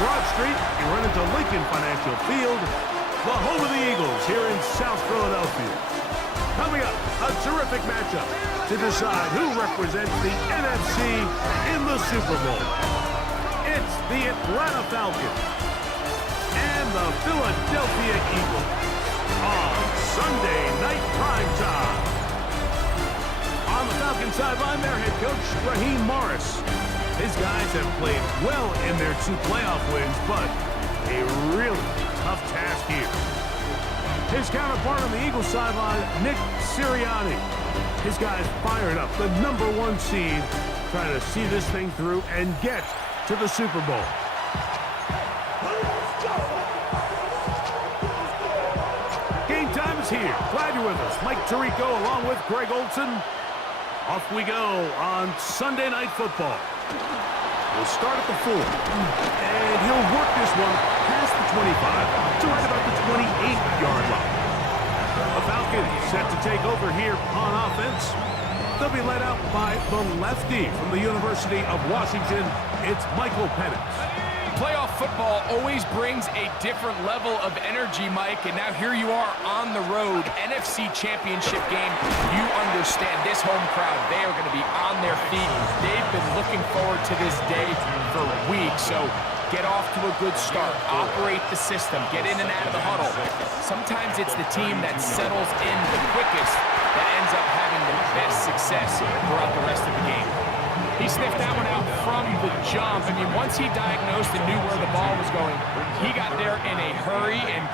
Broad Street, you run into Lincoln Financial Field, the home of the Eagles here in South Philadelphia. Coming up, a terrific matchup to decide who represents the NFC in the Super Bowl. It's the Atlanta Falcons and the Philadelphia Eagles on Sunday Night Prime Time. On the Falcons sideline, their head coach, Raheem Morris. His guys have played well in their 2 playoff wins, but a really tough task here. His counterpart on the Eagles sideline, Nick Sirianni. His guys fired up, the #1 seed, trying to see this thing through and get to the Super Bowl. Game time is here. Glad you're with us. Mike Tirico along with Greg Olson. Off we go on Sunday Night Football. We'll start at the 4. And he'll work this one past the 25 to right about the 28-yard line. The Falcons set to take over here on offense. They'll be led out by the lefty from the University of Washington. It's Michael Penix. Playoff football always brings a different level of energy, Mike, and now here you are on the road, NFC Championship game. You understand this home crowd, they are going to be on their feet. They've been looking forward to this day for weeks, so get off to a good start, operate the system, get in and out of the huddle. Sometimes it's the team that settles in the quickest that ends up having the best success throughout the rest of the game. He sniffed that one out from the jump. I mean, once he diagnosed and knew where the ball was going, he got there in a hurry, and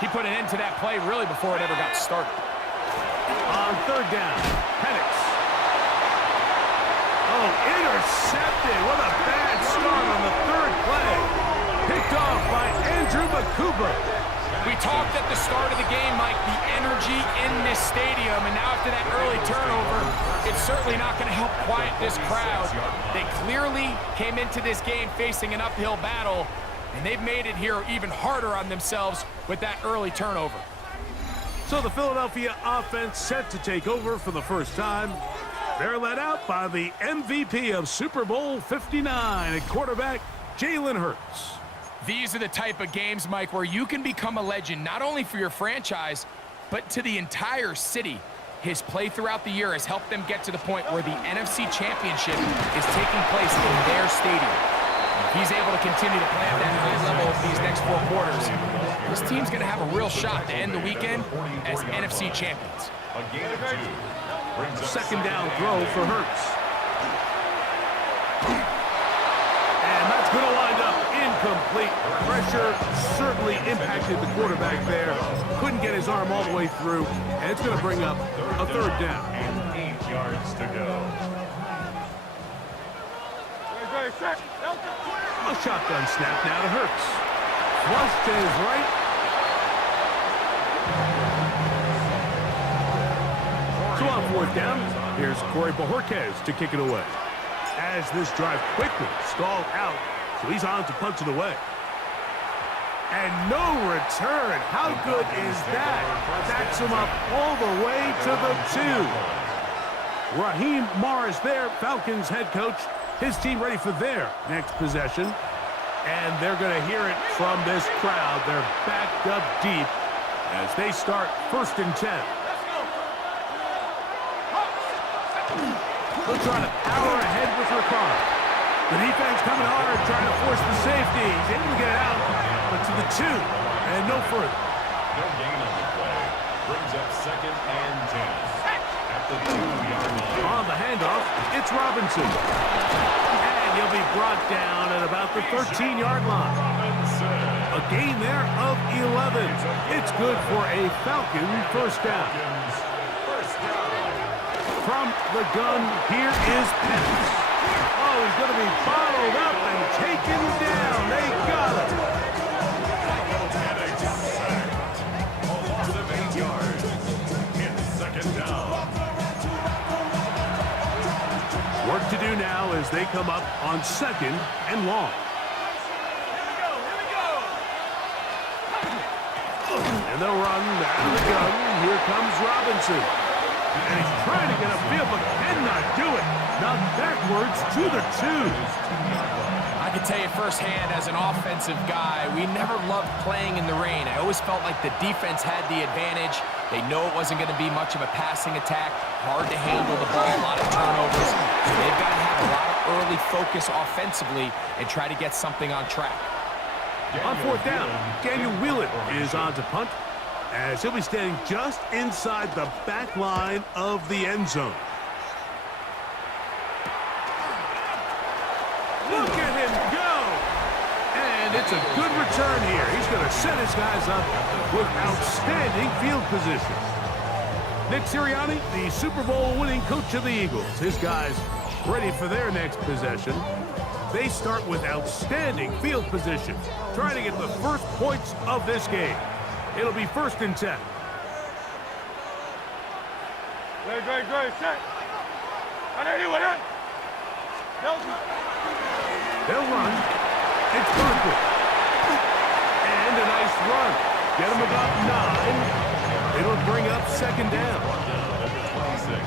he put an end to that play really before it ever got started. On 3rd down, Penix. Oh, intercepted. What a bad start on the 3rd play. Picked off by Andrew Bakuba. We talked at the start of the game, Mike, the energy in this stadium, and now after that early turnover, it's certainly not going to help quiet this crowd. They clearly came into this game facing an uphill battle, and they've made it here even harder on themselves with that early turnover. So the Philadelphia offense set to take over for the first time. They're led out by the MVP of Super Bowl 59 at quarterback, Jalen Hurts. These are the type of games, Mike, where you can become a legend, not only for your franchise, but to the entire city. His play throughout the year has helped them get to the point where the NFC Championship is taking place in their stadium. If he's able to continue to play at that high level these next 4 quarters, this team's going to have a real shot to end the weekend as NFC champions. 2nd down throw for Hurts. And that's going to wind up incomplete. Pressure certainly impacted the quarterback there. Couldn't get his arm all the way through, and it's going to bring up a 3rd down. 8 yards to go. A shotgun snap now to Hurts. Flush to his right. So on 4th down, here's Corey Bojorquez to kick it away. As this drive quickly stalled out, so he's on to punch it away. And no return. How good is that? Backs him up all the way to the 2. Raheem Morris there, Falcons head coach. His team ready for their next possession. And they're going to hear it from this crowd. They're backed up deep as they start 1st and 10. They'll try to power ahead with Ricard. The defense coming hard, trying to force the safety. He's able to get it out, but to the 2, and no further. No gain on the play. Brings up 2nd and 10. At the 2-yard line. On the handoff, it's Robinson. And he'll be brought down at about the 13-yard line. A gain there of 11. It's good for a Falcon 1st down. From the gun, here is Penix. Oh, he's going to be bottled up and taken down. They got it. To the 8 yards. It's 2nd down. Work to do now as they come up on 2nd and long. And they'll run out of the gun. Here comes Robinson. And he's trying to get upfield, but cannot do it. Now backwards to the 2. I I can tell you firsthand, as an offensive guy, we never loved playing in the rain. I always felt like the defense had the advantage. They know it wasn't going to be much of a passing attack, hard to handle the ball, a lot of turnovers. So they've got to have a lot of early focus offensively and try to get something on track. On fourth down, Daniel Wheelan is on to punt, as he'll be standing just inside the back line of the end zone. Look at him go! And it's a good return here. He's going to set his guys up with outstanding field position. Nick Sirianni, the Super Bowl winning coach of the Eagles. His guys ready for their next possession. They start with outstanding field position, trying to get the first points of this game. It'll be 1st and 10. Great, set. They'll run. It's Berkeley. And a nice run. Get him about 9. It'll bring up 2nd down. At the 26.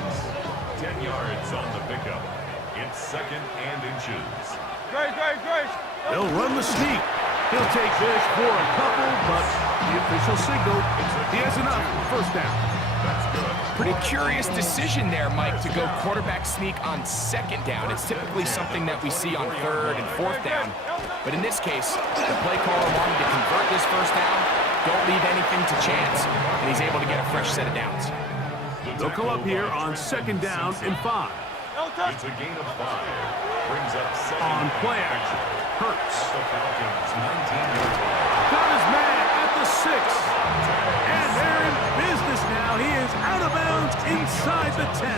10 yards on the pickup. It's 2nd and inches. Great. They'll run the sneak. He'll take this for a couple, but the official signal, he has enough. 1st down. That's good. Pretty curious decision there, Mike, to go quarterback sneak on 2nd down. It's typically something that we see on 3rd and 4th down. But in this case, the play caller wanted to convert this 1st down, don't leave anything to chance, and he's able to get a fresh set of downs. They'll come up here on 2nd down and 5. It's a gain of 5. Brings up 2nd. On play action, Hurts. The Falcons, 19-yard line. Got his man at the 6. And they're in business now. He is out of bounds inside the 10.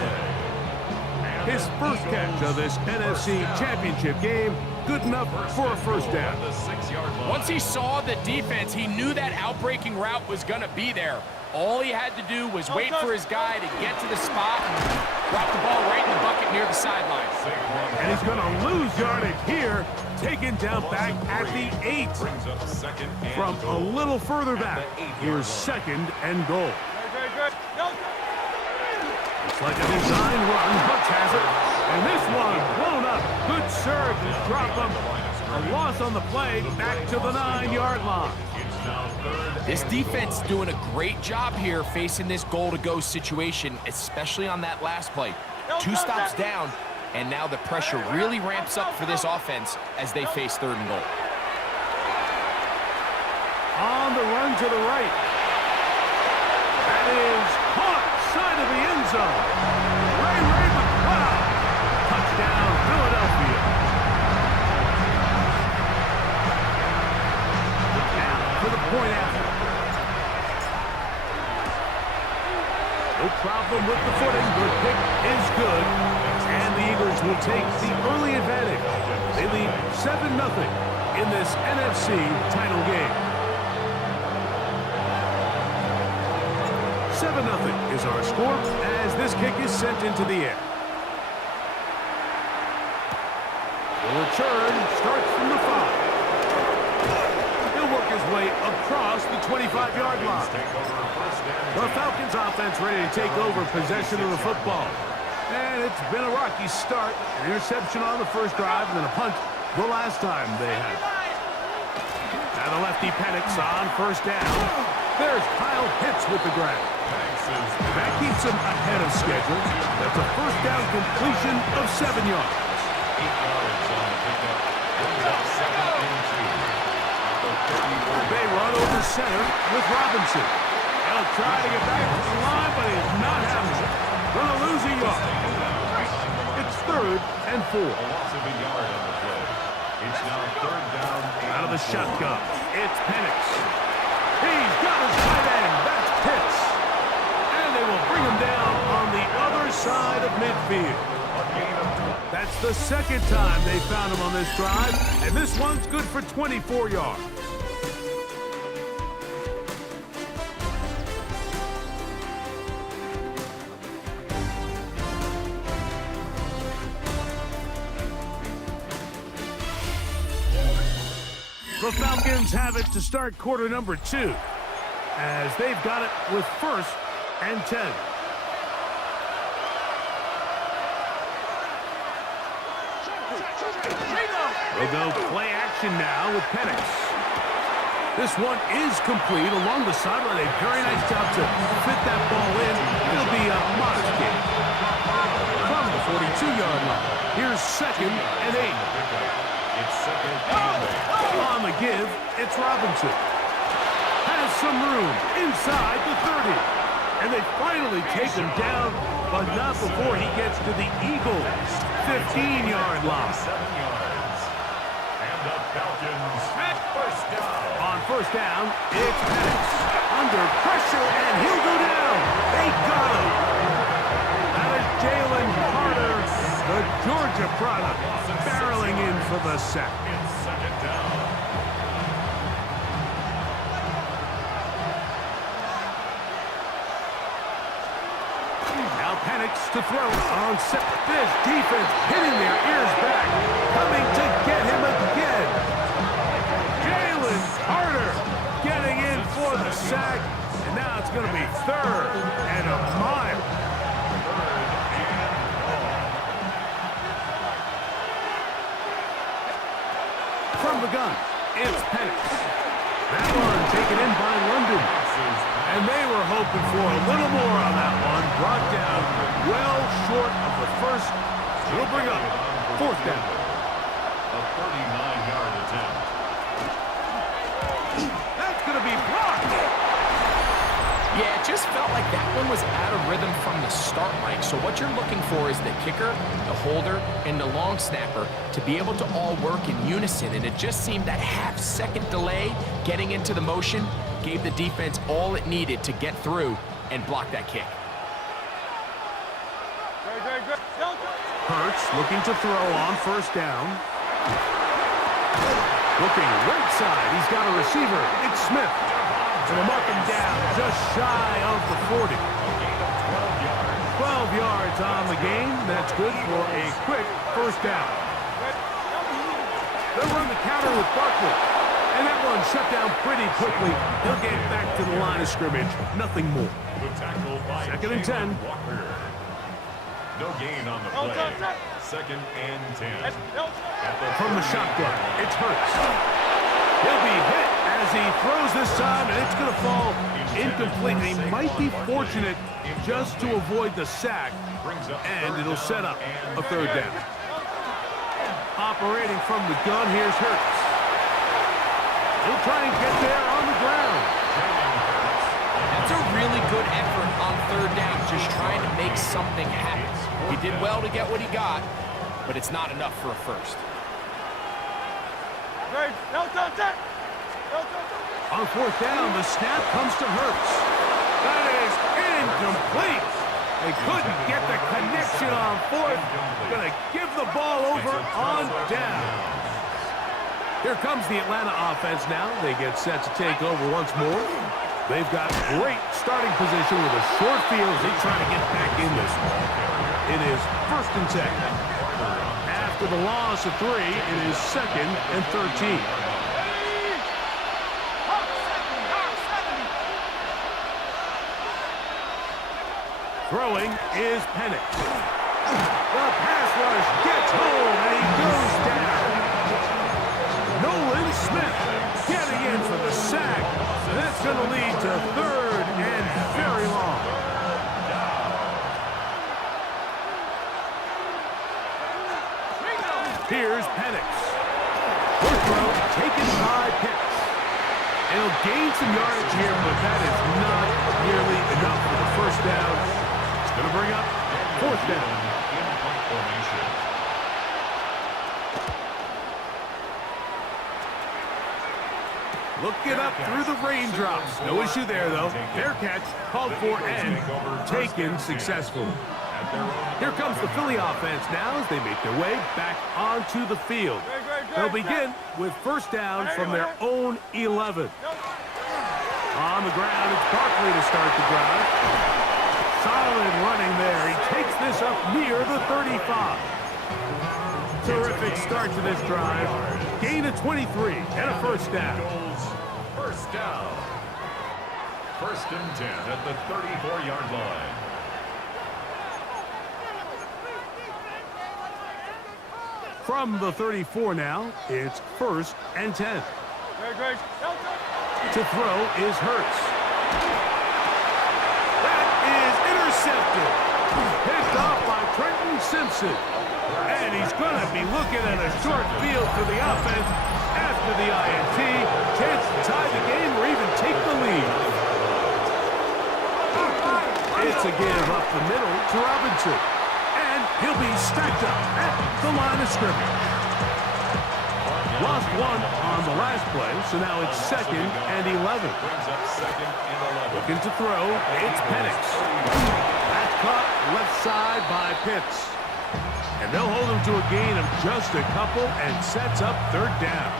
His first catch of this NFC Championship game, good enough for a 1st down. The 6-yard line. Once he saw the defense, he knew that outbreaking route was going to be there. All he had to do was wait for his guy to get to the spot and drop the ball right in the bucket near the sideline. And he's going to lose yardage here, taken down back at the 8. Brings up 2nd and From a goal. little further back, here's 2nd and goal. It's like a design run. Hutch has it. And this one blown up. Good serve to drop him. A loss on the play back to the 9-yard line. It's now 3rd. This defense doing a great job here facing this goal-to-go situation, especially on that last play. 2 stops down, and now the pressure really ramps up for this offense as they face 3rd and goal. On the run to the right. That is caught side of the end zone. Ray McCloud. Touchdown, Philadelphia. Now for the point after. No problem with the footing. The pick is good. And the Eagles will take the early advantage. They lead 7-0 in this NFC title game. 7-0 is our score as this kick is sent into the air. The return starts from the 5. He'll work his way across the 25-yard line. The Falcons offense ready to take over possession of the football. And it's been a rocky start. An interception on the first drive and then a punt the last time they had. Now the lefty Penix on 1st down. There's Kyle Pitts with the grab. That keeps him ahead of schedule. That's a 1st down completion of 7 yards. 8 yards on the pickup. Brings up 2nd and 2. They run over center with Robinson. He'll try to get back to the line, but he's not having it. Gonna lose a yard. It's 3rd and 4. A loss of a yard on the play. It's now 3rd down. Out of the shotgun, it's Penix. He's got his tight end. That's Pitts. And they will bring him down on the other side of midfield. That's the 2nd time they found him on this drive, and this one's good for 24 yards. The Falcons have it to start quarter number 2, as they've got it with 1st and 10. We'll go play action now with Penix. This one is complete along the sideline. A very nice job to fit that ball in. It'll be a modest gain. From the 42-yard line, here's 2nd and 8. It's 2nd and 8. On the give, it's Robinson. Has some room inside the 30. And they finally take him down, but not before he gets to the Eagles' 15-yard line. 7 yards. And the Falcons first down. On first down, it's Penix. Under pressure, and he'll go down. They got him. That is Jalen Carter, the Georgia product, barreling in for the sack. It's 2nd down. Now Penix to throw on set. This defense hitting their ears back, coming to get him again. Jalen Carter getting in for the sack, and now it's going to be 3rd and a mile. From the gun, it's Penix. That one taken in by London. And they were hoping for a little more on that one. Brought down well short of the first. It'll bring up 4th down. A 39-yard attempt. That's going to be blocked. Yeah, it just felt like that one was out of rhythm from the start, Mike. So what you're looking for is the kicker, the holder, and the long snapper to be able to all work in unison. And it just seemed that half-second delay getting into the motion gave the defense all it needed to get through and block that kick. Hurts looking to throw on first down. Looking right side. He's got a receiver. It's Smith. And they'll mark him down just shy of the 40. 12 yards on the game. That's good for a quick first down. They'll run the counter with Barkley. And that one shut down pretty quickly. He'll get back to the line of scrimmage. Nothing more. The tackle by 2nd and 10. Walker. No gain on the play. 2nd and 10. From the shotgun, it's Hurts. He'll be hit as he throws this time, and it's going to fall incomplete. He might be fortunate just to avoid the sack, and it'll set up a 3rd down. Operating from the gun, here's Hurts. He'll try and get there on the ground. That's a really good effort on 3rd down, just trying to make something happen. He did well to get what he got, but it's not enough for a first. On 4th down, the snap comes to Hurts. That is incomplete. They couldn't get the connection on 4th. Going to give the ball over on down. Here comes the Atlanta offense now. They get set to take over once more. They've got great starting position with a short field as they try to get back in this one. It is 1st and 10. After the loss of 3, it is 2nd and 13. Throwing is Penix. The pass rush gets home, and he goes down. Nolan Smith getting in for the sack. That's going to lead to 3rd and very long. Here's Penix. Good throw taken by Pitts. He'll gain some yardage here, but that is not nearly enough for the first down. It's going to bring up 4th down. Looking up through the raindrops. No issue there, though. Fair catch, called for and taken successfully. Here comes the Philly offense now as they make their way back onto the field. They'll begin with first down from their own 11. On the ground, it's Barkley to start the drive. Solid running there. He takes this up near the 35. Terrific start to this drive. Gain of 23 and a first down. First down. 1st and 10 at the 34-yard line. From the 34 now, it's 1st and 10. Great. To throw is Hurts. That is intercepted. Picked off by Trenton Simpson. And he's going to be looking at a short field for the offense after the INT. Chance to tie the game or even take the lead. It's a give up the middle to Robinson. And he'll be stacked up at the line of scrimmage. Lost one on the last play, so now it's 2nd and 11. Looking to throw, it's Penix. That's caught left side by Pitts. And they'll hold him to a gain of just a couple and sets up 3rd down.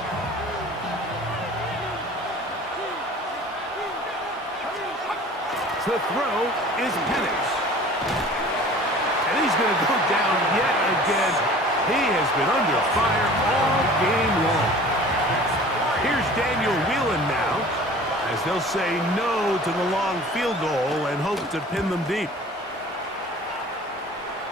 To throw is Penix. And he's going to go down yet again. He has been under fire all game long. Here's Daniel Whelan now, as they'll say no to the long field goal and hope to pin them deep.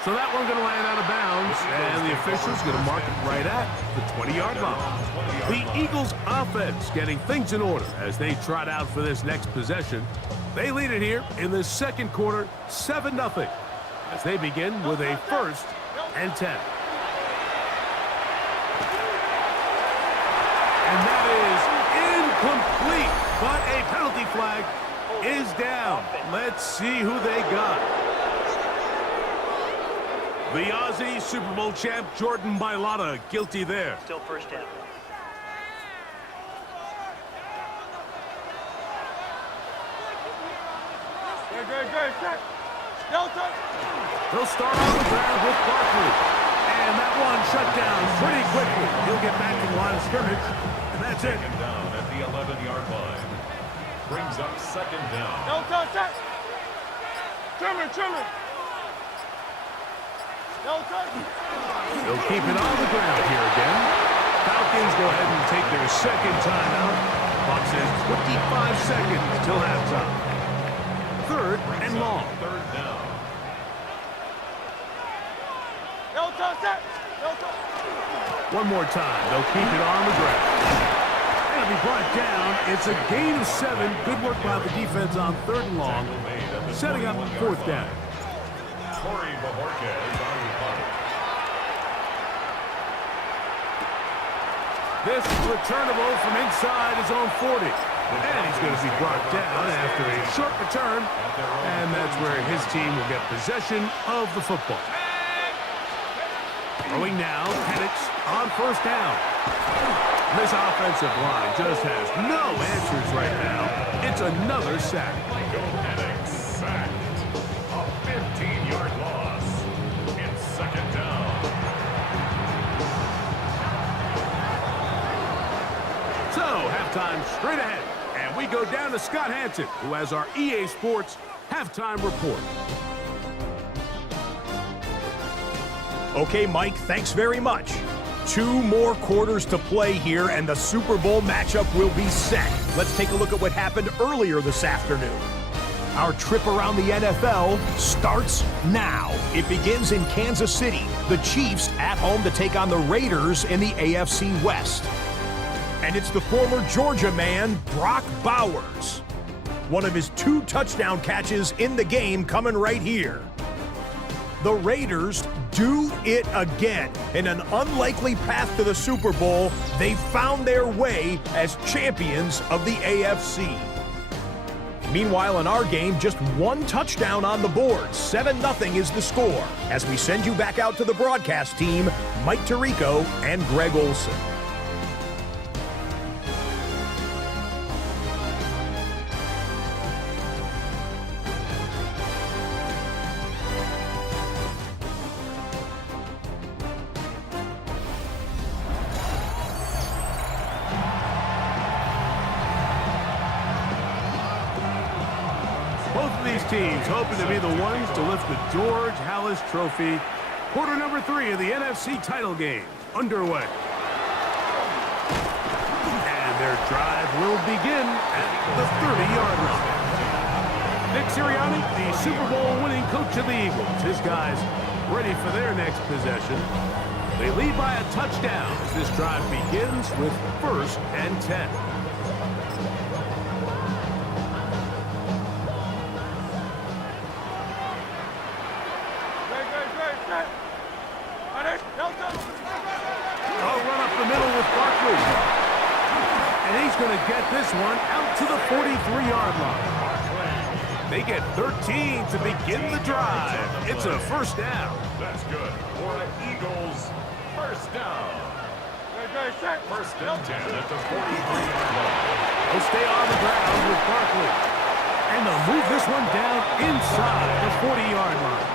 So that one's going to land out of bounds, and the official's going to mark it right at the 20-yard line. The Eagles' offense getting things in order as they trot out for this next possession. They lead it here in the 2nd quarter, 7-0, as they begin with a 1st and 10. And that is incomplete, but a penalty flag is down. Let's see who they got. The Aussie Super Bowl champ, Jordan Mailata, guilty there. Still 1st down. Great. Set. Delta. They'll start on the ground with Barkley. And that one shut down pretty quickly. He'll get back to the line of scrimmage, and that's it. Second down at the 11-yard line. Brings up 2nd down. Delta, set. Trimmer. Delta. They'll keep it on the ground here again. Falcons go ahead and take their 2nd timeout. Clock says 25 seconds till halftime. 3rd and long. 3rd down. Delta, set. Delta. One more time. They'll keep it on the ground. It'll be brought down. It's a gain of 7. Good work by the defense on 3rd and long. Setting up 4th down. Corey Bojorquez on the punt. This returnable from inside his own 40. And he's going to be brought down after a short return. And that's where his team will get possession of the football. Throwing now, Penix on 1st down. This offensive line just has no answers right now. It's another sack. Penix sacked. A 15-yard loss. It's 2nd down. So, halftime straight ahead. And we go down to Scott Hanson, who has our EA Sports halftime report. Okay, Mike, thanks very much. 2 more quarters to play here, and the Super Bowl matchup will be set. Let's take a look at what happened earlier this afternoon. Our trip around the NFL starts now. It begins in Kansas City. The Chiefs at home to take on the Raiders in the AFC West. And it's the former Georgia man, Brock Bowers. One of his 2 touchdown catches in the game coming right here. The Raiders do it again. In an unlikely path to the Super Bowl, they found their way as champions of the AFC. Meanwhile, in our game, just 1 touchdown on the board. 7-0 is the score. As we send you back out to the broadcast team, Mike Tirico and Greg Olson. These teams hoping to be the ones to lift the George Halas Trophy. Quarter number 3 of the NFC title game underway. And their drive will begin at the 30-yard line. Nick Sirianni, the Super Bowl winning coach of the Eagles. His guys ready for their next possession. They lead by a touchdown as this drive begins with 1st and 10. A run up the middle with Barkley. And he's going to get this one out to the 43-yard line. They get 13 to begin the drive. It's a 1st down. That's good for an Eagles first down. First and 10 at the 43-yard line. They'll stay on the ground with Barkley. And they'll move this one down inside the 40-yard line.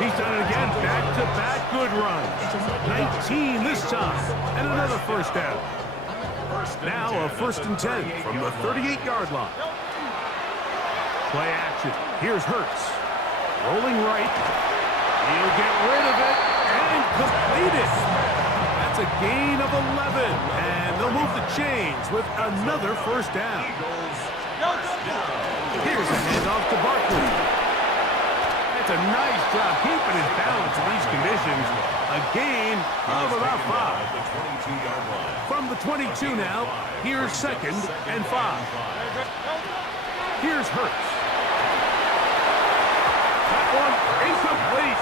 He's done it again, back-to-back good runs. 19 this time, and another 1st down. Now a 1st and 10 from the 38-yard line. Play action. Here's Hurts. Rolling right. He'll get rid of it and complete it. That's a gain of 11, and they'll move the chains with another 1st down. Here's a handoff to Barkley. That's a nice job keeping his balance in these conditions. A gain of about 5. From the 22 now, here's 2nd and 5. Here's Hurts. That one incomplete.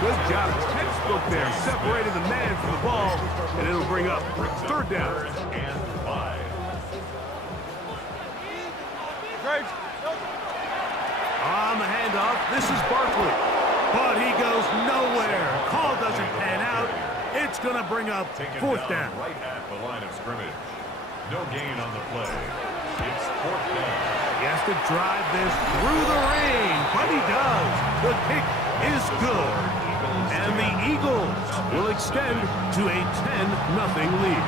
Good job. Textbook there. Separated the man from the ball, and it'll bring up 3rd down. And 5. On the handoff, this is Barkley. But he goes nowhere. Call doesn't pan out. It's going to bring up 4th down. Right at the line of scrimmage. No gain on the play. It's 4th down. He has to drive this through the rain, but he does. The kick is good. And the Eagles will extend to a 10-0 lead.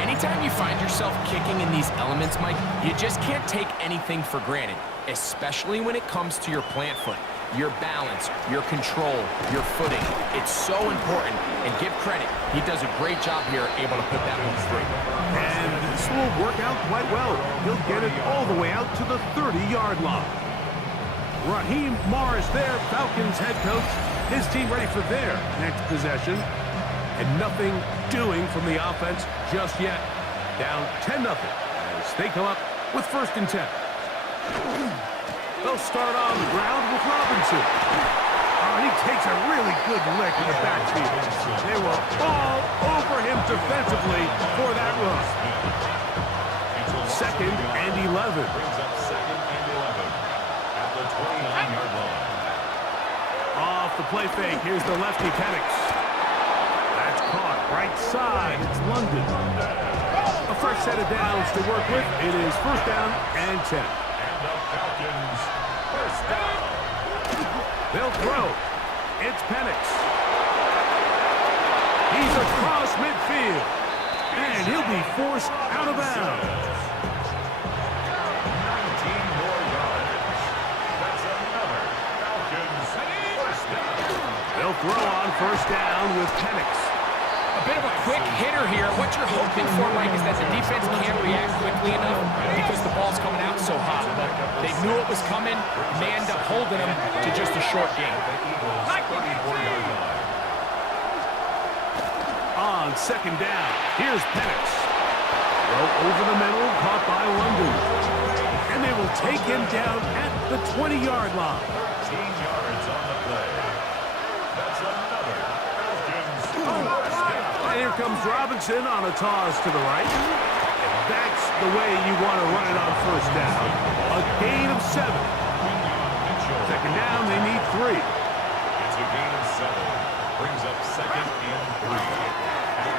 Anytime you find yourself kicking in these elements, Mike, you just can't take anything for granted, especially when it comes to your plant foot, your balance, your control, your footing. It's so important, and give credit. He does a great job here able to put that one through. And this will work out quite well. He'll get it all the way out to the 30-yard line. Raheem Morris there, Falcons head coach. His team ready for their next possession. And nothing doing from the offense just yet. Down 10-0 as they come up with 1st and 10. They'll start on the ground with Robinson. Oh, and he takes a really good lick in the backfield. They were all over him defensively for that run. 2nd and 11. Brings up 2nd and 11 at the 29-yard line. Off the play fake, here's the lefty Penix. That's caught right side. It's London. A fresh set of downs to work with. It is 1st down and 10. And the Falcons first down. They'll throw. It's Penix. He's across midfield. And he'll be forced out of bounds. 19 more yards. That's another Falcons first down. They'll throw on 1st down with Penix. A bit of a quick hitter here. What you're hoping for, Mike, is that the defense can't react quickly enough because the ball's coming out so hot. But they knew it was coming, and they end up holding them to just a short game. On 2nd down, here's Penix. Throw over the middle, caught by London. And they will take him down at the 20-yard line. 13 yards on the play. That's another Falcons first down. And here comes Robinson on a toss to the right. And that's the way you want to run it on 1st down. A gain of 7. 2nd down, they need 3. It's a gain of 7. Brings up 2nd and 3.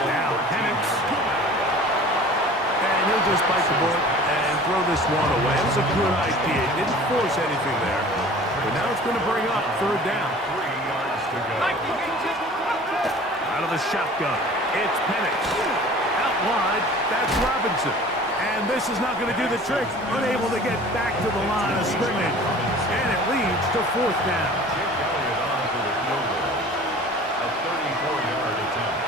Now Penix. And he'll just bite the bullet and throw this one away. It was a good idea. Didn't force anything there. But now it's going to bring up 3rd down. 3 yards to go. Out of the shotgun, it's Penix. Out wide, that's Robinson. And this is not going to do the trick. Unable to get back to the line of scrimmage. And it leads to 4th down. Jake Elliott on for the field goal. A 34-yard attempt.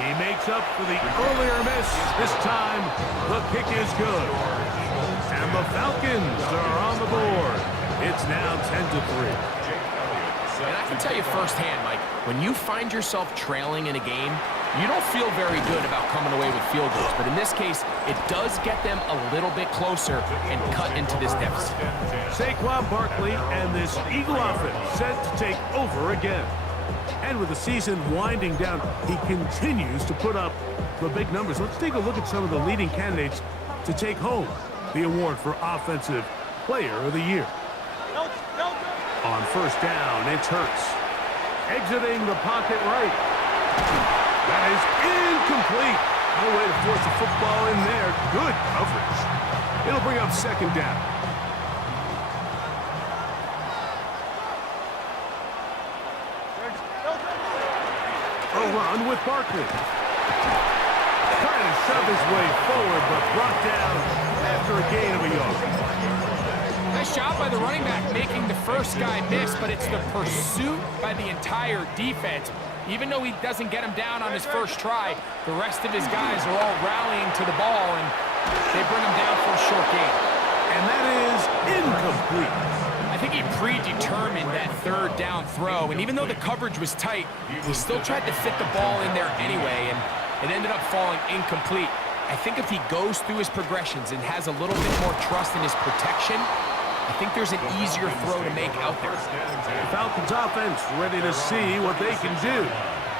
He makes up for the earlier miss. This time, the kick is good. And the Falcons are on the board. It's now 10-3. Jake Elliott And I can tell you firsthand, Mike, when you find yourself trailing in a game, you don't feel very good about coming away with field goals. But in this case, it does get them a little bit closer and cut into this deficit. Saquon Barkley and this Eagle offense set to take over again. And with the season winding down, he continues to put up the big numbers. Let's take a look at some of the leading candidates to take home the award for Offensive Player of the Year. On first down, it's Hurts. Exiting the pocket right. That is incomplete. No way to force the football in there. Good coverage. It'll bring up second down. A run with Barkley. Trying to shove his way forward, but brought down after a gain of a yard. Nice job by the running back making the first guy miss, but it's the pursuit by the entire defense. Even though he doesn't get him down on his first try, the rest of his guys are all rallying to the ball, and they bring him down for a short gain. And that is incomplete. I think he predetermined that third down throw, and even though the coverage was tight, he still tried to fit the ball in there anyway, and it ended up falling incomplete. I think if he goes through his progressions and has a little bit more trust in his protection, I think there's an easier throw to make out there. The Falcons offense ready to see what they can do.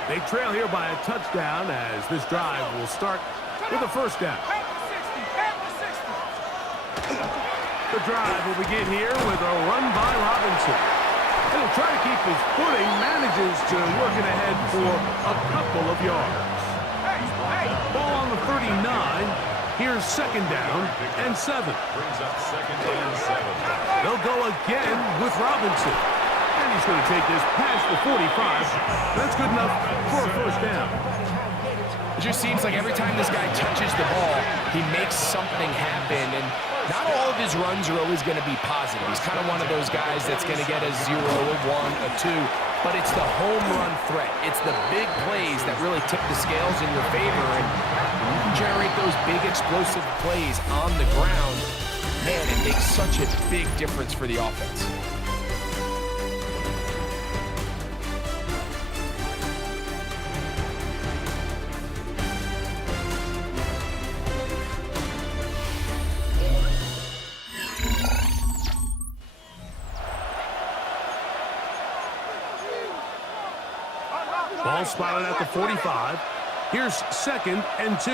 They trail here by a touchdown as this drive will start with a first down. The drive will begin here with a run by Robinson. He'll try to keep his footing, manages to work it ahead for a couple of yards. Ball on the 39. Here's second down and 7. They'll go again with Robinson. And he's going to take this past the 45. That's good enough for a first down. It just seems like every time this guy touches the ball, he makes something happen. And not all of his runs are always going to be positive. He's kind of one of those guys that's going to get a 0, a 1, a 2. But it's the home run threat. It's the big plays that really tip the scales in your favor. And when you can generate those big explosive plays on the ground, man, it makes such a big difference for the offense. Ball spotted at the 45. Here's second and 2.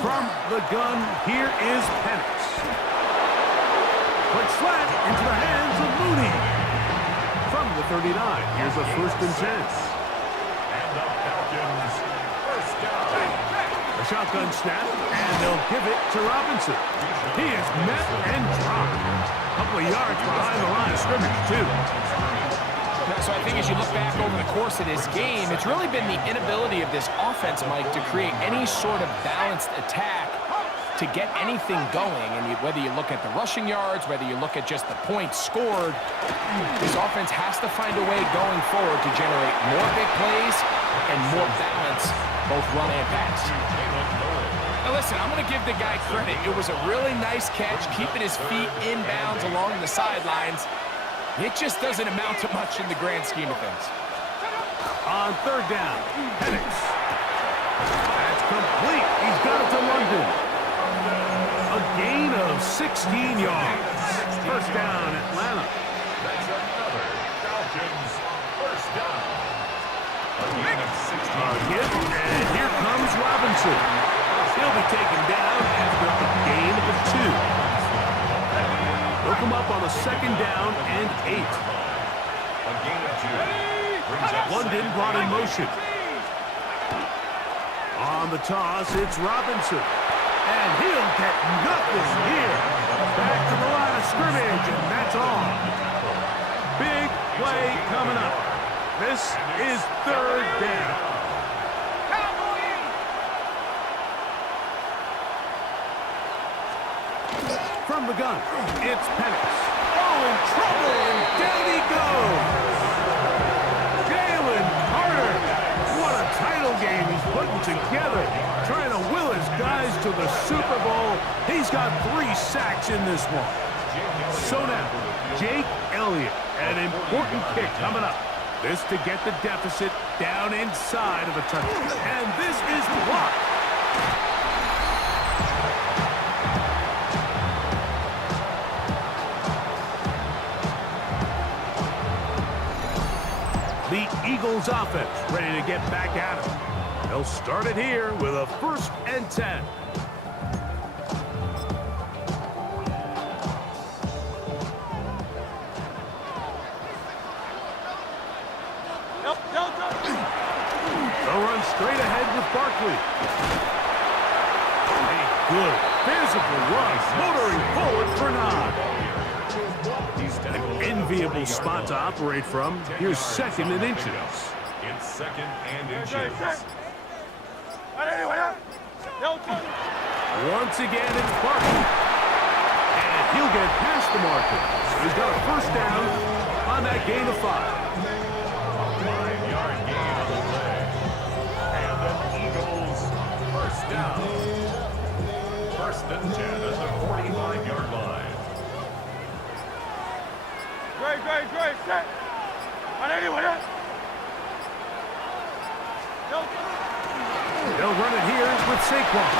From the gun, here is Penix. Put flat into the hands of Mooney. From the 39, here's a first and 10. And the Falcons, first down. A shotgun snap, and they'll give it to Robinson. He is met and dropped. A couple of yards behind the line of scrimmage, too. So I think as you look back over the course of this game, it's really been the inability of this offense, Mike, to create any sort of balanced attack to get anything going. And whether you look at the rushing yards, whether you look at just the points scored, this offense has to find a way going forward to generate more big plays and more balance, both run and pass. Now listen, I'm going to give the guy credit. It was a really nice catch, keeping his feet inbounds along the sidelines. It just doesn't amount to much in the grand scheme of things. On third down, Penix. That's complete. He's got it to London. A gain of 16 yards. First down, Atlanta. That's another Falcons first down. A gain of 16. And here comes Robinson. He'll be taken down after a gain of 2. They'll come up on a second down and 8. A gain of 2. London brought in motion. On the toss, it's Robinson. And he'll get nothing here. Back to the line of scrimmage, and that's all. Big play coming up. This is third down. From the gun, it's Penix. Oh, in trouble, and down he goes. Jalen Carter. What a title game he's putting together. Trying to will his guys to the Super Bowl. He's got 3 sacks in this one. So now, Jake Elliott, an important kick coming up. This to get the deficit down inside of a touchdown. And this is blocked. The Eagles offense ready to get back at it. They'll start it here with a 1st and 10. They'll run straight ahead with Barkley. A good physical run, motoring forward for Nod. An enviable spot to operate from. Here's 2nd and inches. It's 2nd and inches. Once again, it's Barkley. And he'll get past the marker. So he's got a 1st down on that gain of 5. 5-yard gain on the play. And the Eagles, 1st down. 1st and 10 at the 45-yard line. Great, set. On anyone else. They'll run it here with Saquon.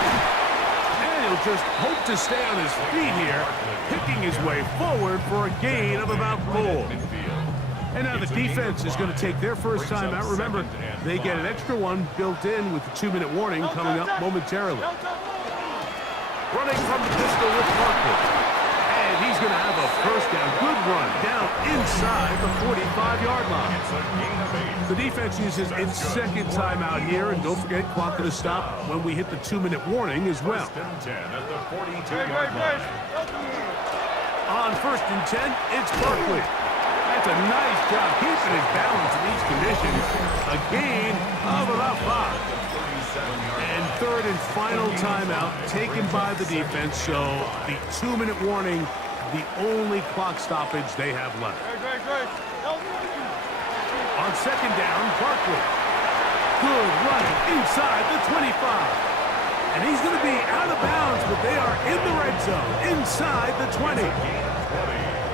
And he'll just hope to stay on his feet here, picking his way forward for a gain of about 4. And now the defense is going to take their 1st time out. Remember, they get an extra one built in with the 2-minute warning coming up momentarily. Running from the pistol with Barkley. And he's going to have a 1st down. Good run down inside the 45-yard line. It's a gain of 8. The defense uses its 2nd timeout here. And don't forget, clock going to stop when we hit the 2-minute warning as well. 1st and 10 at the 42-yard line. On 1st and 10, it's Barkley. That's a nice job keeping his balance in these conditions. A gain of about 5. And 3rd and final timeout taken by the defense. So the 2-minute warning, the only clock stoppage they have left. On 2nd down, Barkley. Good running inside the 25. And he's going to be out of bounds, but they are in the red zone inside the 20.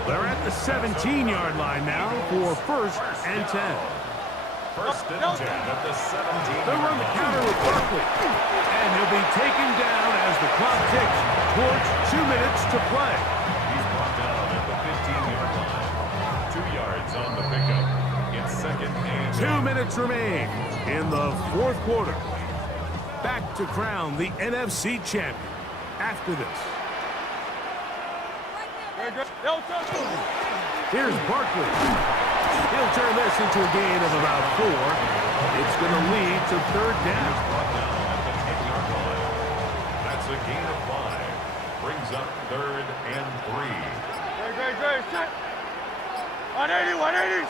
They're at the 17-yard line now for 1st and 10. 1st and 10 at the 17. They'll run the counter with Barkley. And he'll be taken down as the clock ticks towards 2 minutes to play. He's brought down at the 15-yard line. 2 yards on the pickup. It's 2nd and 2 minutes remain in the 4th quarter. Back to crown the NFC champion after this. Here's Barkley. He'll turn this into a gain of about 4. It's going to lead to 3rd down. brought down at the 10-yard line. That's a gain of 5. Brings up 3rd and 3. Great, set. 180.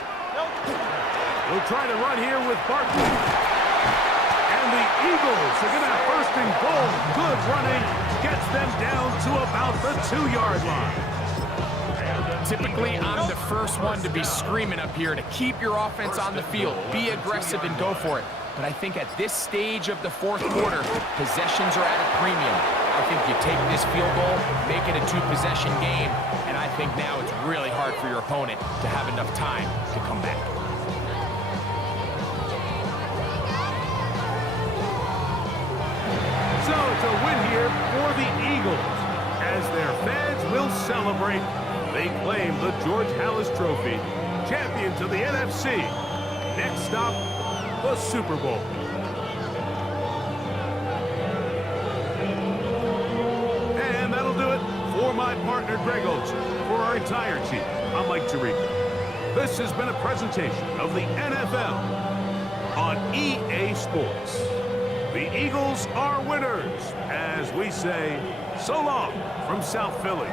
We'll try to run here with Barkley. And the Eagles are going to have 1st and goal. Good running. Gets them down to about the 2-yard line. Typically, I'm the first one to be screaming up here to keep your offense on the field. Be aggressive and go for it. But I think at this stage of the 4th quarter, possessions are at a premium. I think you take this field goal, make it a 2-possession game, and I think now it's really hard for your opponent to have enough time to come back. So it's a win here for the Eagles. As their fans will celebrate, they claim the George Halas Trophy, champions of the NFC. Next stop, the Super Bowl. And that'll do it for my partner, Greg Olson. For our entire team, I'm Mike Tirico. This has been a presentation of the NFL on EA Sports. The Eagles are winners, as we say, so long from South Philly.